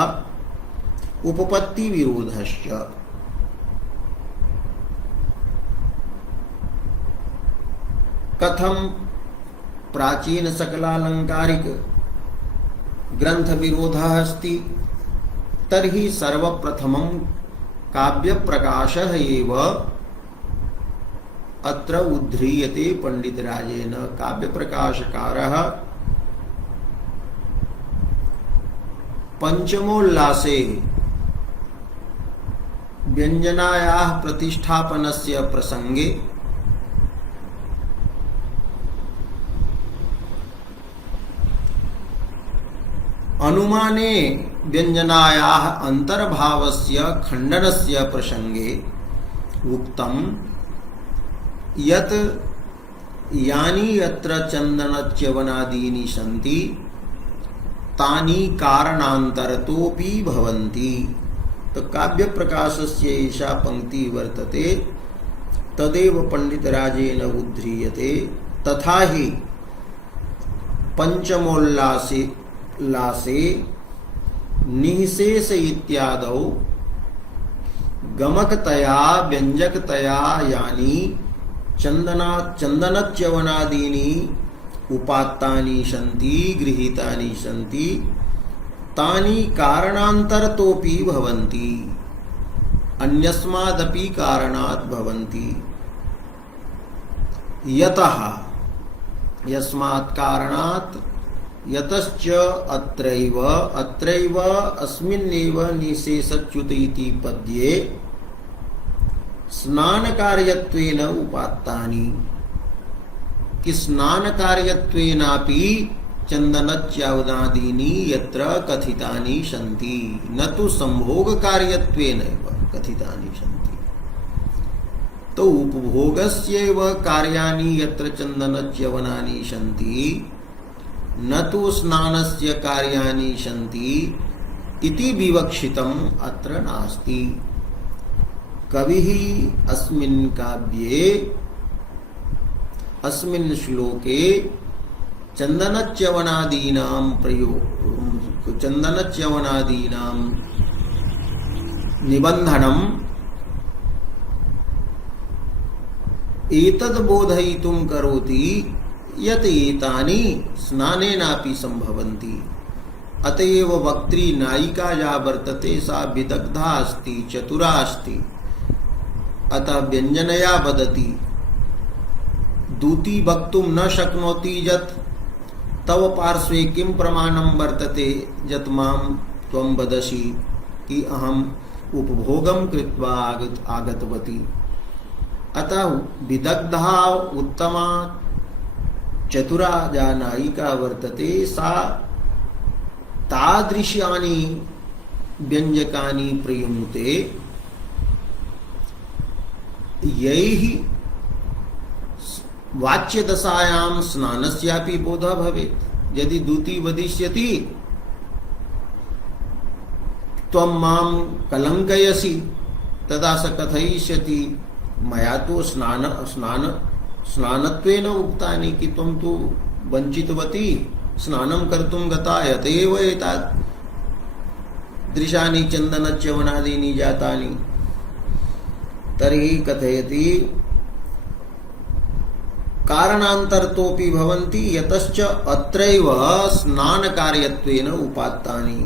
उपपत्ति विरोधश्च। कथम प्राचीन सकलालंकारिक ग्रंथ विरोधः अस्ति तर्हि सर्वप्रथमं काव्य प्रकाशः एव अत्र उद्ध्रियते पंडितराजेन। काव्य प्रकाशकारः पंचमोल्लासे व्यंजनायाः प्रतिष्ठापनस्य प्रसंगे अनुमाने व्यंजनायाः अंतर्भावस्य खंडनस्य प्रसंगे उक्तम् यत् यानि यत्र चन्दनच्यवनादीनि सन्ति तानि कारणान्तरतोऽपि भवन्ति। तो काव्य प्रकाशस्य एषा पंक्ति वर्तते तदेव पंडितराजेन उद्ध्रियते। तथा ही पंचमोल्लासे निःशेष इत्यादौ गमकतया व्यंजकतया यानि चन्दनच्यवनादीनि उपात्तानि सन्ति गृहीतानि सन्ति तानि कारणान्तरतोऽपि भवन्ति, अन्यस्मादपि कारणात् भवन्ति। यतः यस्मात् कारणात् यतश्च अत्रैव अस्मिन्नेव निशेषच्युत इति पद्ये स्नानकार्यत्वेन उपात्तानि कि स्नानकार्यत्वेनापि चन्दनच्यवनादीनि यत्र कथितानि सन्ति न तु संभोगकार्यत्वेन कथितानि सन्ति। तो उपभोगस्यैव कार्याणि यत्र चन्दनच्यवनानि सन्ति न तु स्नानस्य कार्याणि सन्ति इति विवक्षितम् अत्र नास्ति। कविः अस्मिन् काव्ये अस्मिन् श्लोके चन्दनच्यवनादीनां निबन्धनम् एतद् बोधयितुं करोति यत् एतानि स्नानेनापि सम्भवन्ति। अतएव वक्त्री नायिका या वर्तते सा विदग्धा अस्ति, चतुरा अस्ति। अतः व्यंजनया वदति दूती वक्तुं न शक्नोति यत् तव पार्श्वे किं प्रमाणं वर्तते यत् मां त्वं वदसि कि अहम् उपभोगं कृत्वा आगतवती। अतः विदग्धा उत्तमा चतुरा या नायिका वर्तते सा तादृशानि व्यंजकानि प्रयुङ्क्ते यैः वाच्यदशायां स्नानस्यापि बोधः भवेत्। यदि दूती वदिष्यति त्वं मां कलङ्कयसि तदा स कथयिष्यति मया तु स्नानत्वेन उक्तानि कि त्वं तु वञ्चितवती स्नानं कर्तुं गता अत एव एतादृशानि चन्दनच्यवनादीनि जातानि। तर्हि कथयति कारणान्तरतोऽपि भवन्ति यतश्च अत्रैव स्नानकार्यत्वेन उपात्तानि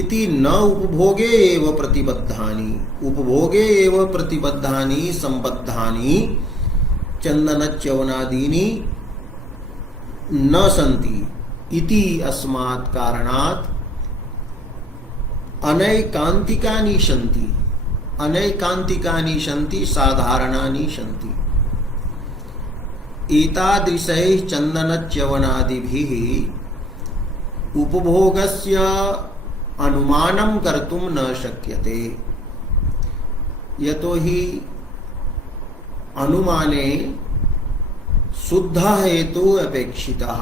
इति न उपभोगे एव प्रतिबद्धानि। उपभोगे एव प्रतिबद्धानि सम्बद्धानि चन्दनच्यवनादीनि न सन्ति इति अस्मात् कारणात् अनैकान्तिकानि सन्ति। अनैकान्तिकानि सन्ति, साधारणानि सन्ति। एतादृशैः चन्दनच्यवनादिभिः उपभोगस्य अनुमानं कर्तुं न शक्यते। यतो हि अनुमाने शुद्ध हेतु अपेक्षितः।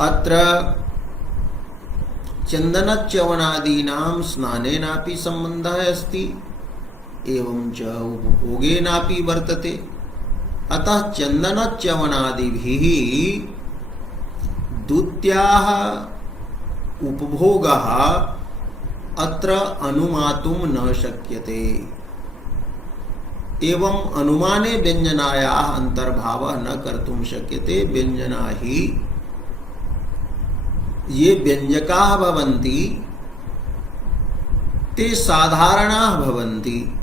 अत्र चन्दनच्यवनादीनां स्नानेनापि सम्बन्धः अस्ति एवं च उपभोगेनापि वर्तते। अतः चन्दनच्यवनादिभिः दूत्याः उपभोगः अत्र अनुमातुं न शक्यते। एवं अनुमाने व्यंजनायाः अंतर्भावः न कर्तुं शक्यते। व्यंजना ही ये व्यंजकाः भवन्ति ते साधारणाः भवन्ति,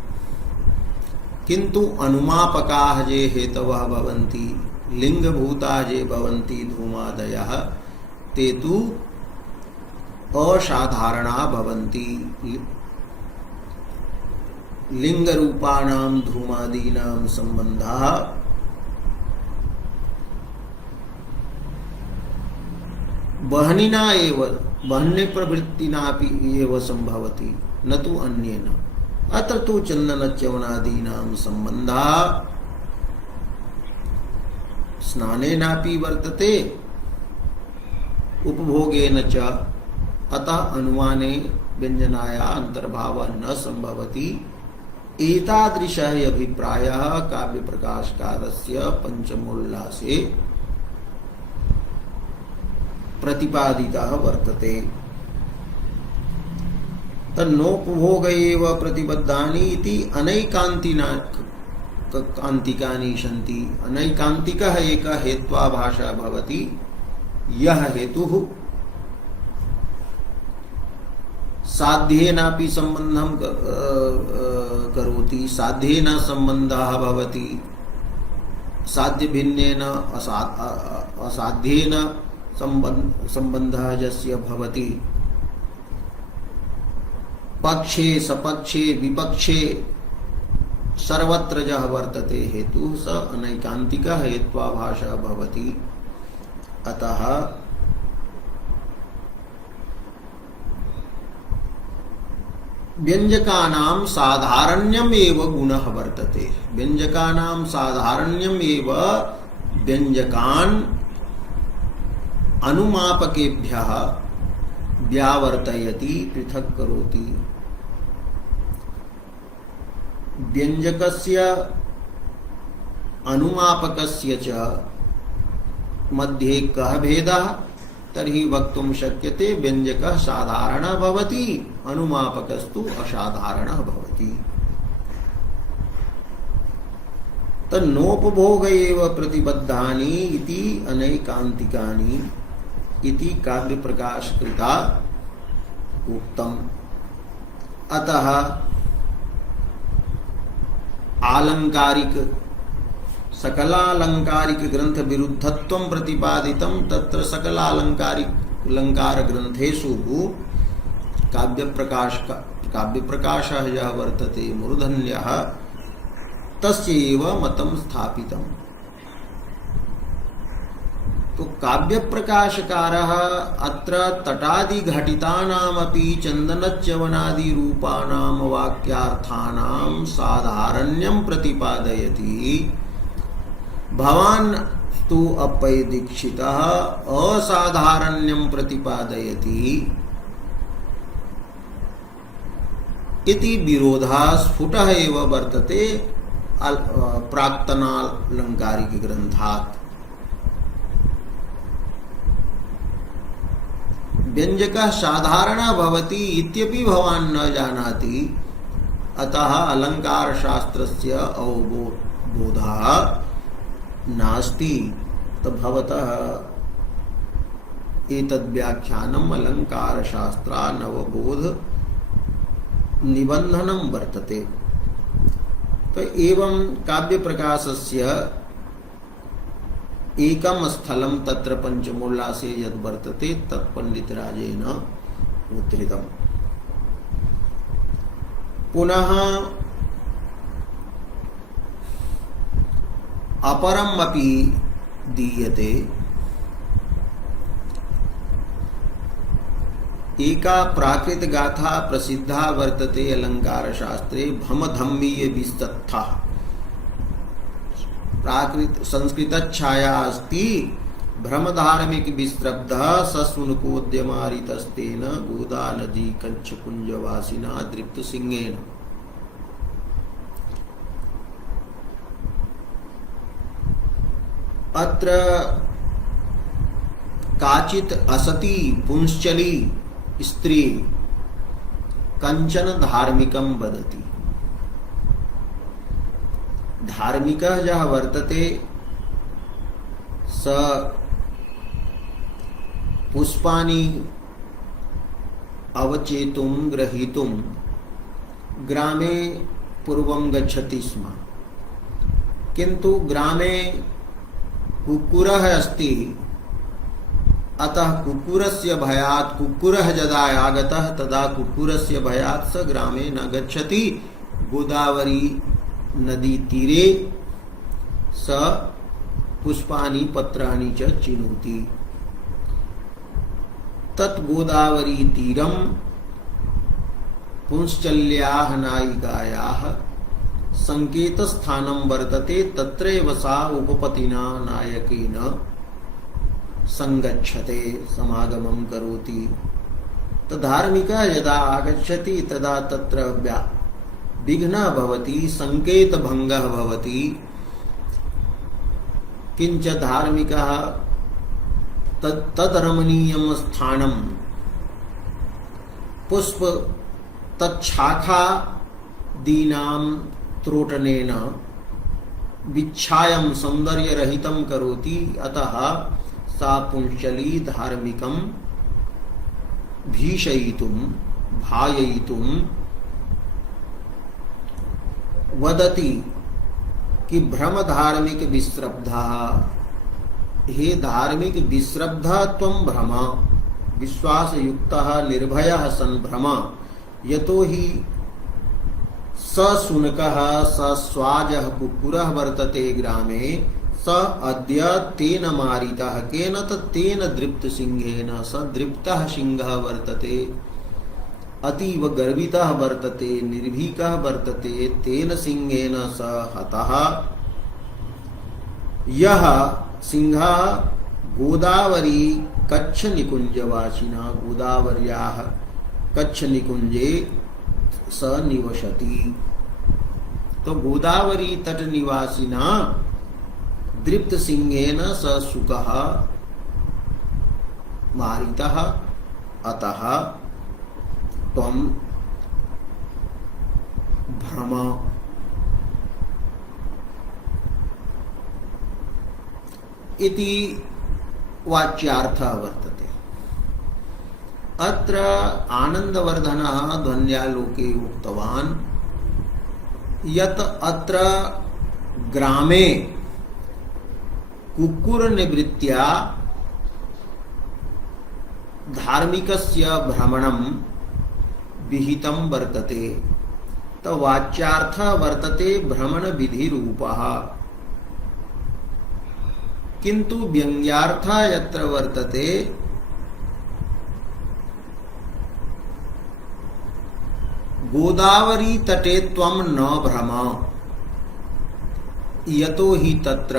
किन्तु अनुमापकाः ये हेतवः भवन्ति, लिंगभूताः ये भवन्ति धूमादयः, ते तु असाधारणाः भवन्ति। लिंगरूपाणां धूमादीनां सम्बन्धः बहनिना एव बहन्य प्रवृत्तिनापि एव संभवति, न तु अन्येन। अत्र तु चन्दनच्यवनादीनां सम्बन्धः स्नानेनापि वर्तते उपभोगेन च, अतः अनुमाने व्यंजनाया अंतर्भावः न संभवति। एतादृशः अभिप्रायः काव्यप्रकाशकारस्य पंचमोल्लासे प्रतिपादितः वर्तते। तन्नोपभोग एव प्रतिबद्धानि इति अनैकान्तिकानि सन्ति। अनैकान्तिकः एकः हेत्वाभाषः भवति। यः हेतुः साध्येनापि सम्बन्धं करोति, साध्येन सम्बन्धः भवति, साध्यभिन्नेन असाध्येन सम्बन्धः यस्य भवति, पक्षे सपक्षे विपक्षे सर्वत्र यः वर्तते हेतुः स अनैकान्तिकः हेत्वाभाषः भवति। अतः व्यंजकानां साधारण्यम् एव गुणः वर्तते। व्यंजकानां साधारण्यम् एव व्यंजकान् अनुमापकेभ्यः व्यावर्तयति, पृथक् करोति। व्यंजकस्य अनुमापकस्य च मध्ये कः भेदः? तर्हि वक्तुं शक्यते व्यंजकः साधारणः भवति, अनुमापकस्तु असाधारणः भवति। तन्नोपभोग एव प्रतिबद्धानि इति अनैकान्तिकानि इति काव्यप्रकाशकृता उक्तम्। अतः आलंकारिक सकलालंकारिक ग्रंथ विरुद्धत्वं प्रतिपादितं। तत्र सकलालंकार ग्रंथेषु काव्यप्रकाशः यः वर्तते मूर्धन्यः तस्यैव मतं स्थापितम्। तो काव्यप्रकाशकारः अत्र तटादिघटितानामपि चन्दनच्यवनादिरूपाणां वाक्यार्थानां साधारण्यं प्रतिपादयति। भवान् तु अपैदीक्षितः असाधारण्यं प्रतिपादयति इति विरोधः स्फुटः एव वर्तते प्राक्तनालंकारिक ग्रंथात्। व्यंजकः साधारणः भवति इत्यपि भवान् न जानाति। अतः अलंकार शास्त्रस्य अवबोधः नास्ति। तो भवतः एतद्व्याख्यानम् अलंकार शास्त्रानवबोध निबंधनं वर्तते। तो एवं काव्य प्रकाशस्य एकम स्थलं तत्र पंचमोल्लासे यद् वर्तते तत् पंडितराजेन उद्धृतम्। पुनः अपरम् अपि दीयते। एका प्राकृत गाथा प्रसिद्धा वर्तते अलंकार शास्त्रे भमधम्मीय विस्तत्था। प्राकृत संस्कृत छाया अस्ति भ्रमधार्मिक विस्रब्धः सस्मुनकोद्यमारितस्तेन गोदा नदी कंचकुंजवासिना दृप्त सिंहेन। अत्र काचित् असती पुंश्चली स्त्री कंचन धार्मिकं वदति। धार्मिकः यः वर्तते स पुष्पाणि अवचेतुं ग्रहीतुं ग्रामे पूर्वं गच्छति स्म, किन्तु ग्रामे कुक्कुरः अस्ति, अतः कुक्कुरस्य भयात्, कुक्कुरः यदा आगतः तदा कुक्कुरस्य भयात् स ग्रामे न गच्छति, गोदावरी नदी तीरे स पुष्पाणि पत्राणि च चिनोति। तत् गोदावरी तीरं पुंश्चल्याः नायिकायाः संकेतस्थानं वर्तते, तत्रैव सा उपपतिना नायकेन संगच्छते, समागमं करोति। धार्मिकः यदा आगच्छति तदा तत्र विघ्नः भवति, संकेतभङ्गः भवति। किञ्च धार्मिकः तद्रमणीयं स्थानं पुष्प तच्छाखा दीनां त्रोटनेन विच्छायं सौन्दर्यरहितं करोति, अतः सा पुंश्चली धार्मिकं भीषयितुं भाययितुं वदति कि भ्रम धार्मिक विश्रब्धा, हे धार्मिक विश्रब्धा त्वं भ्रम, विश्वासयुक्तः निर्भयः सन् भ्रम, यतो हि स शुनकः स स्वाजः कुक्कुरः वर्तते ग्रामे, स अद्य तेन मारितः, केन तेन दृप्तसिंहेन, स दृप्तः सिंहः वर्तते, अतीव गर्वितः वर्तते, निर्भीकः वर्तते, तेन सिंहेन स हतः। यः सिंहः गोदावरी कच्छ निकुंजवासिना, गोदावर्याः कच्छ निकुंजे स निवसति। तो गोदावरी तट निवासिना दृप्त सिंहेन स शुकः मारितः, अतः त्वं भ्रम। इति वाच्यार्थः वर्तते। अत्र आनन्दवर्धनः ध्वन्यालोके उक्तवान् यत् अत्र ग्रामे कुक्कुरनिवृत्त्या धार्मिकस्य भ्रमणं विहितं वर्तते। तो वाच्यार्थः वर्तते भ्रमण विधि रूपः, किंतु व्यंग्यार्थः यत्र वर्तते गोदावरी तटे त्वं न भ्रम, यतो हि तत्र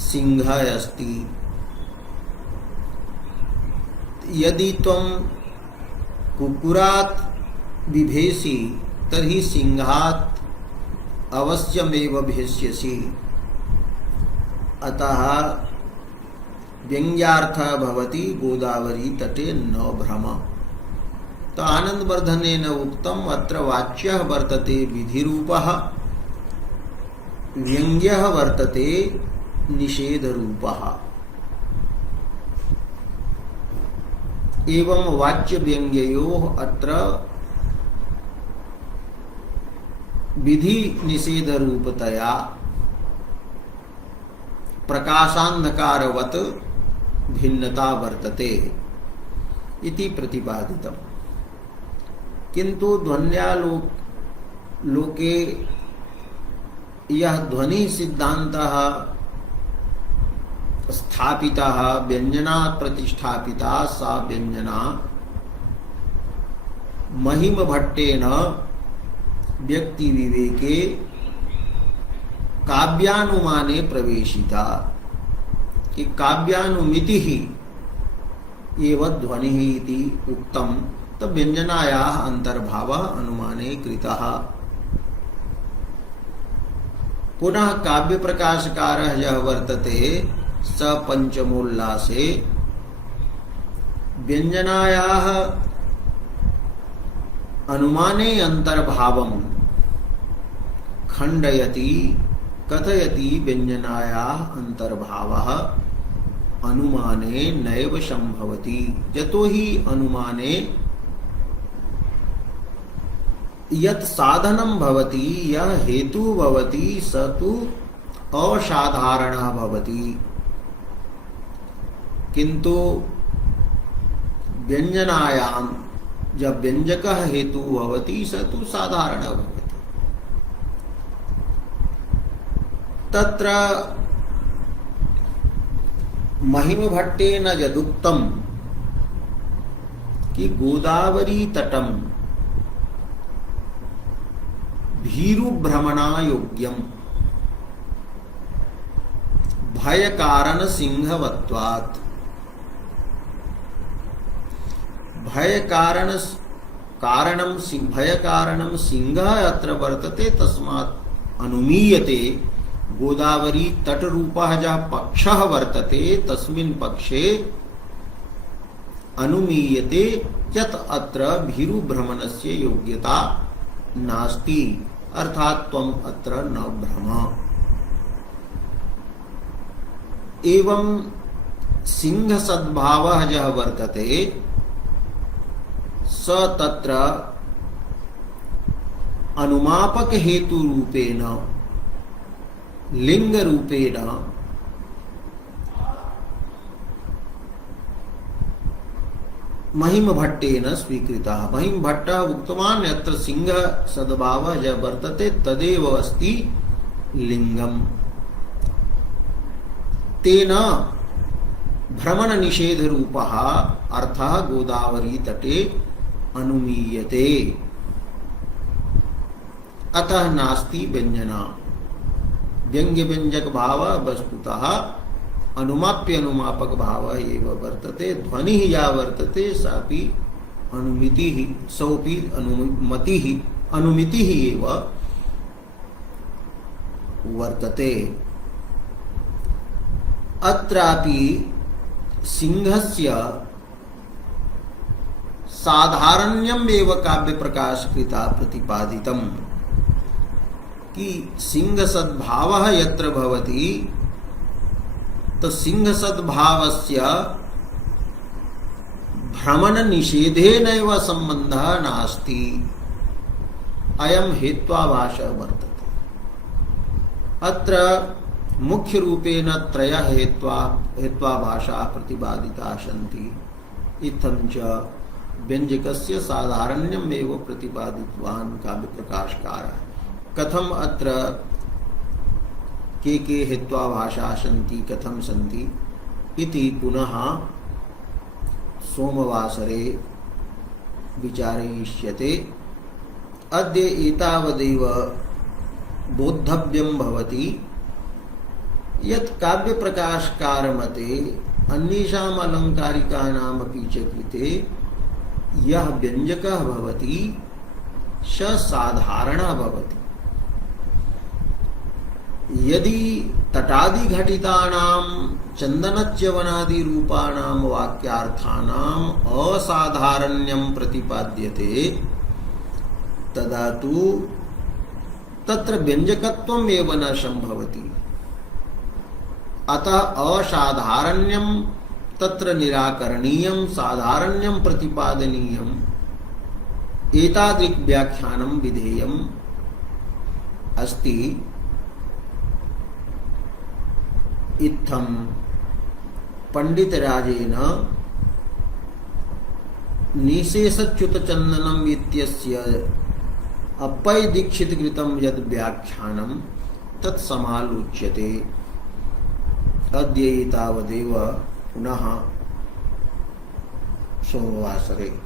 सिंहः अस्ति। यदि त्वं कुक्कुरात् बिभेषि तर्हि सिंहात् अवश्यमेव भेष्यसि, अतः व्यंग्यार्थः भवति गोदावरी तटे न भ्रम। तो आनन्दवर्धनेन उक्तम् अत्र वाच्यः वर्तते विधिरूपः, व्यंग्यः वर्तते निषेधरूपः। एवं वाच्य व्यंग्ययोः अत्र विधि निषेध रूपतया प्रकाशान्धकारवत् भिन्नता वर्तते इति प्रतिपादितम्। किंतु ध्वन्यालोके यह ध्वनि सिद्धान्तः स्थापितः व्यंजनात् प्रतिष्ठापिता सा व्यंजना महिम भट्टेन व्यक्ति विवेके काव्यानुमाने प्रवेशिता कि काव्यानुमिति ही एव ध्वनि इति उक्तम। तो व्यंजनायाः अंतर्भावः अनुमाने कृतः। पुनः काव्य प्रकाशकारः यः वर्तते स पंचमोल्लासे व्यंजनायाः अनुमाने अंतर्भावम् खंडयति कथयति व्यंजनायाः अंतर्भावः अनुमाने नैव संभवति। यतो हि अनुमाने यत् साधनं भवति, यह हेतु भवति, स तु असाधारणः भवति। किंतु व्यंजनायां जब व्यंजकः हेतु भवति, स तु साधारणः भवति। तत्र महिमभट्टेन यदुक्तं कि गोदावरी तटं भीरुभ्रमणा योग्यम भय कारण सिंहवत्वात्। भय कारणं सिंहः अत्र वर्तते, तस्मात् अनुमीयते गोदावरी तटरूपः यः पक्षः वर्तते तस्मिन् पक्षे अनुमीयते यत् अत्र भीरुभ्रमणस्य योग्यता नास्ति, अर्थात त्वम् अत्र न भ्रम। एवं सिंह सद्भावः यः वर्तते स तत्र अनुमापक हेतु रूपेण लिंग रूपेण महिमभट्टेन स्वीकृतः। महिमभट्टः उक्तवान् यत्र सिंह सद्भावः यः वर्तते तदेव अस्ति लिंगम्। तेन भ्रमण निषेध रूपः अर्थः गोदावरी तटे अनुमीयते। अतः नास्ति व्यंजना। व्यंग्य व्यंजक भाव वस्तुतः अनुमाप्य अनुमापक भाव एव वर्तते। ध्वनि या वर्तते सापि अनुमिति ही, सोपि अनुमिति ही एव वर्तते। अत्रापि सिंहस्य साधारण्यम एव काव्य प्रकाश कृता प्रतिपादितम कि सिंह सद्भावः यत्र भवति तो सिंह सद्भावस्य भ्रमण निषेधेनैव संबंधः नास्ति। अयं हेत्वाभाषः वर्तते। अत्र मुख्य रूपेण त्रयः हेत्वाभाषाः प्रतिपादिताः सन्ति। इत्थं च व्यंजकस्य साधारण्यम् एव प्रतिपादितवान् काव्य प्रकाशकारः। कथम अत्र के हेत्वाभाषाः सन्ति, कथं सन्ति इति पुनः सोमवासरे विचारयिष्यते। अद्य एतावदेव बोद्धव्यं भवति यत् काव्य प्रकाशकार मते अन्येषाम् अलङ्कारिकानामपि च कृते यः व्यञ्जकः भवति स साधारणः भवति। यदि तटादि घटितानां चन्दनच्यवनादि रूपाणां वाक्यार्थानाम् असाधारण्यं प्रतिपाद्यते तदा तु तत्र व्यञ्जकत्वम् एव न संभवति। अतः असाधारण्यं तत्र निराकरणीयं, साधारण्यं प्रतिपादनीयम्। एतादृक् व्याख्यानं विधेयम् अस्ति। इत्थं पंडितराजेन निशेषच्युतचन्दनम् इत्यस्य अप्पय दीक्षित कृतं यद् व्याख्यानं तत् समालोच्यते। अद्य एतावदेव, पुनः सोमवासरे।